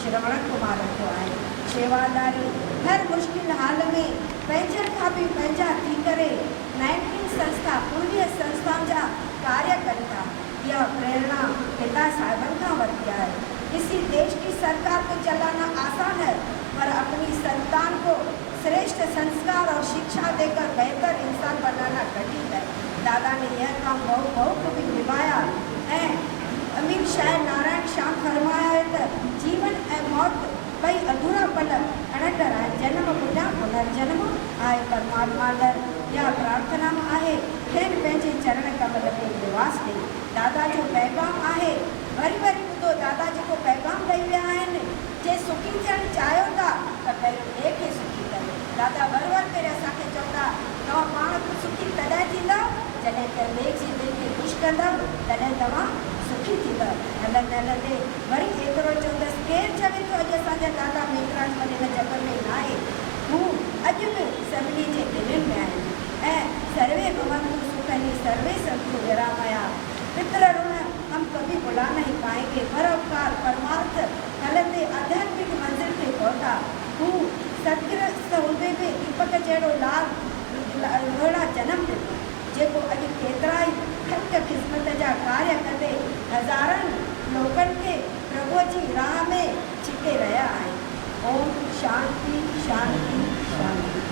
श्रवण कुमार रखियो आहे। शेवादारी हर मुश्किल हाल में पंहिंजनि खां बि पंहिंजा थी करे 19 संस्था पूर्वीय संस्थाओं जा कार्य कनि था। यह प्रेरणा पिता साहिबन का वरती है। किसी देश की सरकार को चलाना आसान है, पर अपनी संतान को श्रेष्ठ संस्कार और शिक्षा देकर बेहतर इंसान बनाना कठिन है। दादा ने यह काम बहु को भी निभाया है। अमीर शाह नारायण शाह फरमाया है तो जीवन ए मौत भई अधूरा पल अणकर है, जन्म बुढ़ा पुनर्जन्म आए परमात्मा दर। यह प्रार्थना आहे खेन पंहिंजे चरण कमल में निवास ॾे। दादा जो पैगाम आहे वरी वरी ॿुधो। दादा जेको पैगाम ॾेई विया आहिनि, जे सुखी थियणु चाहियो था त पहिरियों ॿिए खे सुखी कयो। दादा वर करे असांखे चवंदा तव्हां पाण खे सुखी तॾहिं थींदव जॾहिं त ॿिए जी दिलि खे ख़ुशि कंदव, तॾहिं तव्हां सुखी थींदव। हलंदे हलंदे वरी एतिरो चवंदसि केरु चवे थो अॼु असांजा दादा मेघराज वञे हिन जग में न आहे। हू अॼु बि सभिनी जे दिलनि में आहिनि। ऐं सर्वे भवन्तु सुखिनः सर्वे सन्तु निरामया। पितृ ऋण हम कभी भुला नहीं पाएंगे। परोपकार परमार्थ हलंदे आध्यात्मिक मंजिल ते पहुता। हू सदग्रस्त हूंदे बि दीपक जहिड़ो लाल लोड़ा जनम ॾिनो, जेको अॼु केतिरा ई खट क़िस्मत जा कार्य कंदे हज़ारनि लोकनि खे प्रभु जी राह में छिके रहिया आहिनि। ओम शांति शांति शांति।